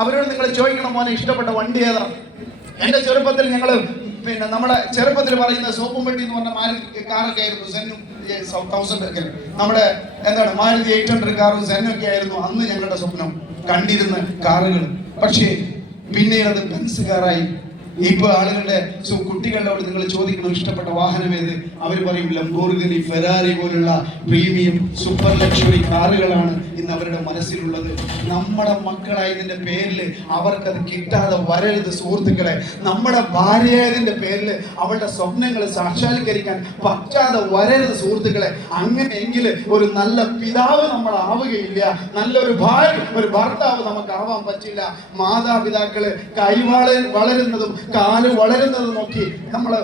അവരോട് നിങ്ങൾ ചോദിക്കണം, മോനെ ഇഷ്ടപ്പെട്ട വണ്ടി ഏതാ? എന്റെ ചെറുപ്പത്തിൽ ഞങ്ങള് നമ്മുടെ ചെറുപ്പത്തിൽ പറയുന്ന സോപ്പും പെട്ടി എന്ന് പറഞ്ഞ മാരുതി കാറൊക്കെ ആയിരുന്നു. സെന്നും 1000 ഒക്കെ നമ്മുടെ മാരുതി 800 കാറും സെന്നൊക്കെ ആയിരുന്നു അന്ന് ഞങ്ങളുടെ സ്വപ്നം കണ്ടിരുന്ന കാറുകൾ. പക്ഷേ പിന്നീട് അത് ബെൻസ് കാറായി. ഇപ്പൊ ആളുകളുടെ കുട്ടികളോട് നിങ്ങൾ ചോദിക്കണം ഇഷ്ടപ്പെട്ട വാഹനം ഏത്, അവർ പറയും ലംബോർഗിനി, ഫെരാരി പോലുള്ള പ്രീമിയം സൂപ്പർ ലക്ഷറി കാറുകളാണ് ഇന്ന് അവരുടെ മനസ്സിലുള്ളത്. നമ്മുടെ മക്കളായതിന്റെ പേരിൽ അവർക്കത് കിട്ടാതെ വരരുത് സുഹൃത്തുക്കളെ. നമ്മുടെ ഭാര്യയായതിന്റെ പേരിൽ അവളുടെ സ്വപ്നങ്ങൾ സാക്ഷാത്കരിക്കാൻ പറ്റാതെ വരരുത് സുഹൃത്തുക്കളെ. അങ്ങനെയെങ്കിൽ ഒരു നല്ല പിതാവ് നമ്മൾ ആവുകയില്ല, നല്ലൊരു ഭാര്യ ഒരു ഭർത്താവ് നമുക്ക് ആവാൻ പറ്റില്ല. മാതാപിതാക്കള് വളരുന്നതും കാല് വളരുന്നത് നോക്കി നമ്മള്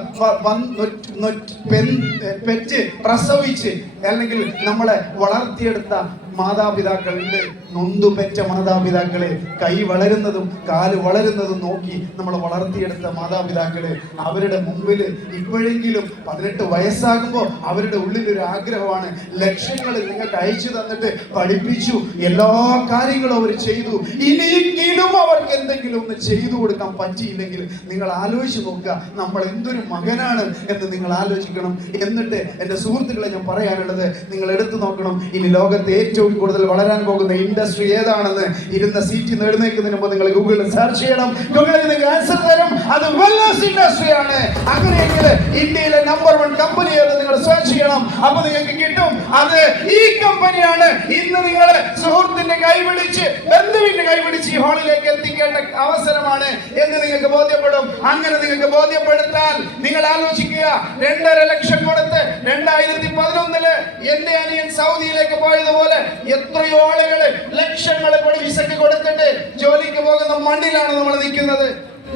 പെറ്റ് പ്രസവിച്ച് അല്ലെങ്കിൽ നമ്മളെ വളർത്തിയെടുത്ത മാതാപിതാക്കളുടെ നൊന്തുപെറ്റ മാതാപിതാക്കളെ കൈ വളരുന്നതും കാല് വളരുന്നതും നോക്കി നമ്മൾ വളർത്തിയെടുത്ത മാതാപിതാക്കളെ അവരുടെ മുമ്പിൽ ഇപ്പോഴെങ്കിലും 18 വയസ്സാകുമ്പോൾ അവരുടെ ഉള്ളിലൊരു ആഗ്രഹമാണ്. ലക്ഷ്യങ്ങൾ നിങ്ങൾക്ക് അയച്ചു തന്നിട്ട് പഠിപ്പിച്ചു, എല്ലാ കാര്യങ്ങളും അവർ ചെയ്തു, ഇനിയെങ്കിലും അവർക്ക് എന്തെങ്കിലും ഒന്ന് ചെയ്തു കൊടുക്കാൻ പറ്റിയില്ലെങ്കിൽ നിങ്ങൾ ആലോചിച്ച് നോക്കുക, നമ്മൾ എന്തൊരു മകനാണ് എന്ന് നിങ്ങൾ ആലോചിക്കണം. എന്നിട്ട് എൻ്റെ സുഹൃത്തുക്കളെ ഞാൻ പറയാനുള്ളത്, നിങ്ങൾ എടുത്തു നോക്കണം, ഇനി ലോകത്തെ ഏറ്റവും കൂടുതൽ വളരാൻ പോകുന്ന ഇൻഡസ്ട്രി ഏതാണെന്ന്. ഇരുന്ന സീറ്റിൽ നിന്ന് എഴുന്നേൽക്കുന്നതിന് മുമ്പ് നിങ്ങൾ ഗൂഗിളിൽ സെർച്ച് ചെയ്യണം. ഗൂഗിളിൽ നിങ്ങൾക്ക് ആൻസർ തരും, അത് വെൽനസ് ഇൻഡസ്ട്രി ആണ്. അങ്ങനെയെങ്കിൽ ഇന്ത്യയിലെ നമ്പർ 1 കമ്പനി ഏത് നിങ്ങൾ സെർച്ച് ചെയ്യണം. അപ്പൊ നിങ്ങൾക്ക് കിട്ടും, അത് ഈ കമ്പനിയാണ്. ഇന്ന് നിങ്ങൾ സുഹൃത്തിന്റെ കൈപിടിച്ച് ബന്ധുവിന്റെ കൈപിടിച്ച് ഈ ഹാളിലേക്ക് എത്തിക്കേണ്ട അവസരമാണ് എന്ന് നിങ്ങൾക്ക് ബോധ്യപ്പെടും. അങ്ങനെ നിങ്ങൾക്ക് ബോധ്യപ്പെടുത്താൻ നിങ്ങൾ ആലോചിക്കുക, 2.5 ലക്ഷം കൊടുത്ത് 2011 എന്റെ അനിയൻ സൗദിയിലേക്ക് പോയതുപോലെ എത്രയോ ആളുകള് ലക്ഷങ്ങൾ കൂടി വിസയ്ക്ക് കൊടുത്തിട്ട് ജോലിക്ക് പോകുന്ന മണ്ണിലാണ് നമ്മൾ നിൽക്കുന്നത്.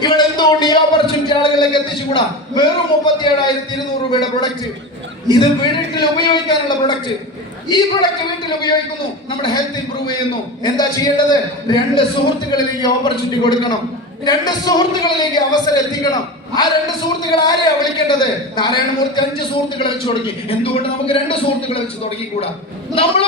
ഇവിടെ എന്തുകൊണ്ട് ഈ ഓപ്പർച്യൂണിറ്റി ആളുകളിലേക്ക് എത്തിച്ചുകൂടാ? വെറും 37,200 രൂപയുടെ പ്രൊഡക്റ്റ്, ഇത് വീട്ടിൽ ഉപയോഗിക്കാനുള്ള പ്രൊഡക്റ്റ്. ഈ പ്രൊഡക്റ്റ് വീട്ടിൽ ഉപയോഗിക്കുന്നു, നമ്മുടെ ഹെൽത്ത് ഇംപ്രൂവ് ചെയ്യുന്നു. എന്താ ചെയ്യേണ്ടത്? 2 സുഹൃത്തുക്കളിലേക്ക് ഓപ്പർച്യൂണിറ്റി കൊടുക്കണം, 2 സുഹൃത്തുക്കളിലേക്ക് അവസരം എത്തിക്കണം. ആ 2 സുഹൃത്തുക്കൾ ആരെയാ വിളിക്കേണ്ടത്? നാരായണമൂർത്തി 5 സുഹൃത്തുക്കളെ വെച്ച് തുടങ്ങി. എന്തുകൊണ്ട് നമുക്ക് 2 സുഹൃത്തുക്കളെ വെച്ച് തുടങ്ങിക്കൂടാ? നമ്മൾ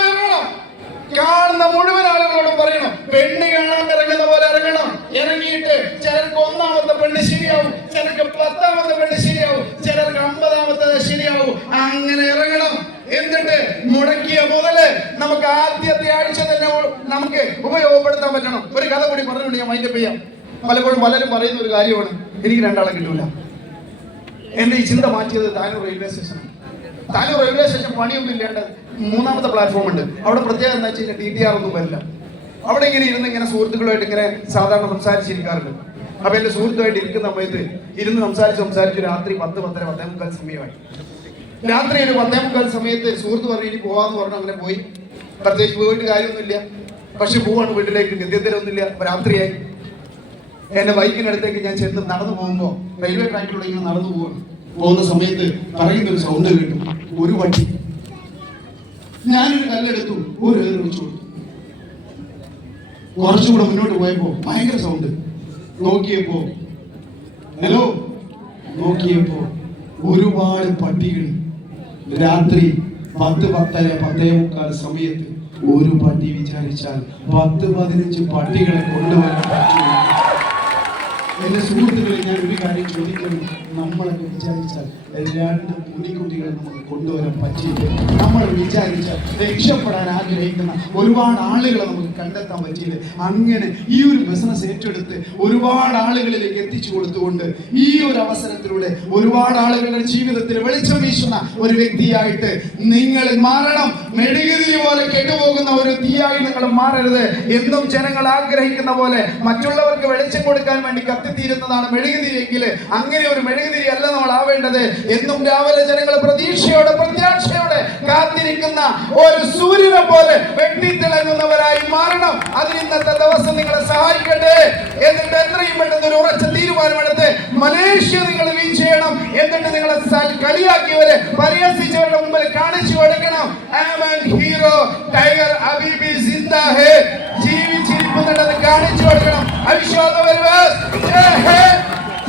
കാണുന്ന മുഴുവൻ ആളുകളോടും പറയണം, പെണ്ണ് കാണാൻ ഇറങ്ങുന്ന പോലെ ഇറങ്ങണം. ഇറങ്ങിയിട്ട് ചിലർക്ക് 1ാമത്തെ പെണ്ണ് ശരിയാവും, ചിലർക്ക് 10ാമത്തെ പെണ്ണ് ശരിയാവും, ചിലർക്ക് 50ാമത്തെ ശരിയാവും. അങ്ങനെ ഇറങ്ങണം. എന്നിട്ട് മുടക്കിയ മുതല് നമുക്ക് ആദ്യത്തെ ആഴ്ച തന്നെ നമുക്ക് ഉപയോഗപ്പെടുത്താൻ പറ്റണം. ഒരു കഥ കൂടി പറഞ്ഞുകൊണ്ട് ഞാൻ മൈൻഡപ്പ് ചെയ്യാം. പലപ്പോഴും പലരും പറയുന്ന ഒരു കാര്യമാണ്, എനിക്ക് 2 ആളെ കിട്ടൂല. എന്റെ ഈ ചിന്ത മാറ്റിയത് താനൂർ റെയിൽവേ സ്റ്റേഷനാണ്. താനൂർ റെയിൽവേ സ്റ്റേഷൻ പണിയൊന്നും ഇല്ലാണ്ട് 3ാമത്തെ പ്ലാറ്റ്ഫോം ഉണ്ട്. അവിടെ പ്രത്യേകം എന്താ വെച്ച് കഴിഞ്ഞാൽ DTR ഒന്നും വരില്ല. അവിടെ ഇങ്ങനെ സുഹൃത്തുക്കളുമായിട്ട് ഇങ്ങനെ സാധാരണ സംസാരിച്ചിരിക്കാറുണ്ട്. അപ്പൊ എന്റെ സുഹൃത്തുമായിട്ട് ഇരിക്കുന്ന സമയത്ത് ഇരുന്ന് സംസാരിച്ച് രാത്രി 10, 10:30, 10:45 സമയമായി. രാത്രി ഒരു 10:45 സമയത്ത് സുഹൃത്ത് പറഞ്ഞു ഇനി പോവാന്ന് പറഞ്ഞു. അങ്ങനെ പോയി. പ്രത്യേകിച്ച് പോയിട്ട് കാര്യമൊന്നുമില്ല, പക്ഷെ പോവാണ് വീട്ടിലേക്ക്. ഗദ്യത്തരൊന്നുമില്ല. രാത്രിയായി. എന്റെ ബൈക്കിനടുത്തേക്ക് ഞാൻ ചെന്ന് നടന്നു പോകുമ്പോ റെയിൽവേ ട്രാക്കിലൂടെ ഇങ്ങനെ നടന്നു പോകുന്ന സമയത്ത് പറയുന്നൊരു സൗണ്ട് കേട്ടു, ഒരു വണ്ടി. ഞാനൊരു കല്ലെടുത്തു, ഒരു ഏറ് വെച്ചു കൊടുത്തു. കുറച്ചുകൂടെ മുന്നോട്ട് പോയപ്പോ ഭയങ്കര സൗണ്ട്. നോക്കിയപ്പോ ഒരുപാട് പട്ടികൾ. രാത്രി 10, 10:30, 10:45 സമയത്ത് ഒരു പട്ടി വിചാരിച്ചാൽ 10, 15 പട്ടികളെ കൊണ്ടുവരാൻ പറ്റും. എന്റെ സുഹൃത്തുക്കളെ, ഞാൻ ഒരു കാര്യം ചോദിക്കുന്നു, നമ്മളൊക്കെ വിചാരിച്ചാൽ 2 പുലിക്കുട്ടികളെ നമുക്ക് കൊണ്ടുവരാൻ പറ്റിയില്ല. നമ്മൾ വിചാരിച്ചാൽ രക്ഷപ്പെടാൻ ആഗ്രഹിക്കുന്ന ഒരുപാട് ആളുകളെ നമുക്ക് കണ്ടെത്താൻ പറ്റിയില്ല. അങ്ങനെ ഈ ഒരു ബിസിനസ് ഏറ്റെടുത്ത് ഒരുപാട് ആളുകളിലേക്ക് എത്തിച്ചു കൊടുത്തുകൊണ്ട് ഈ ഒരു അവസരത്തിലൂടെ ഒരുപാട് ആളുകളുടെ ജീവിതത്തിൽ വെളിച്ചം വീശുന്ന ഒരു വ്യക്തിയായിട്ട് നിങ്ങൾ മാറണം. മെഴുകുതിരി പോലെ കെട്ടുപോകുന്ന ഒരു തീയായി നിങ്ങൾ മാറരുത്. എന്നും ജനങ്ങൾ ആഗ്രഹിക്കുന്ന പോലെ മറ്റുള്ളവർക്ക് വെളിച്ചം കൊടുക്കാൻ വേണ്ടി കത്തിത്തീരുന്നതാണ് മെഴുകുതിരിയെങ്കിൽ അങ്ങനെ ഒരു മെഴുകുതിരി അല്ല നമ്മൾ ആവേണ്ടത്. എന്നും രാവിലെ ജനങ്ങൾ പ്രതീക്ഷയോടെ പ്രത്യാശയോടെ കാത്തിരിക്കുന്ന ഒരു സൂര്യനെ പോലെ വെട്ടിത്തിളങ്ങുന്നവരായി മാറണം. അതിന് ഇന്നത്തെ ദിവസം നിങ്ങളെ സഹായിക്കട്ടെ. എന്നിട്ട് എത്രയും പെട്ടെന്ന് ഒരു ഉറച്ച തീരുമാനമെടുത്ത് മലേഷ്യ നിങ്ങൾ വീച്ച് ചെയ്യണം. എന്നിട്ട് നിങ്ങളെ കളിയാക്കിയവരെ പരിഹസിച്ചവരുടെ മുമ്പിൽ കാണിച്ചു കൊടുക്കണം. ഹീറോ ടൈഗർ അബീബി സിന്ദാ ഹേ, ജീവിച്ചിരിക്കുന്നുണ്ടെന്ന് കാണിച്ചു കൊടുക്കണം. I show the very best.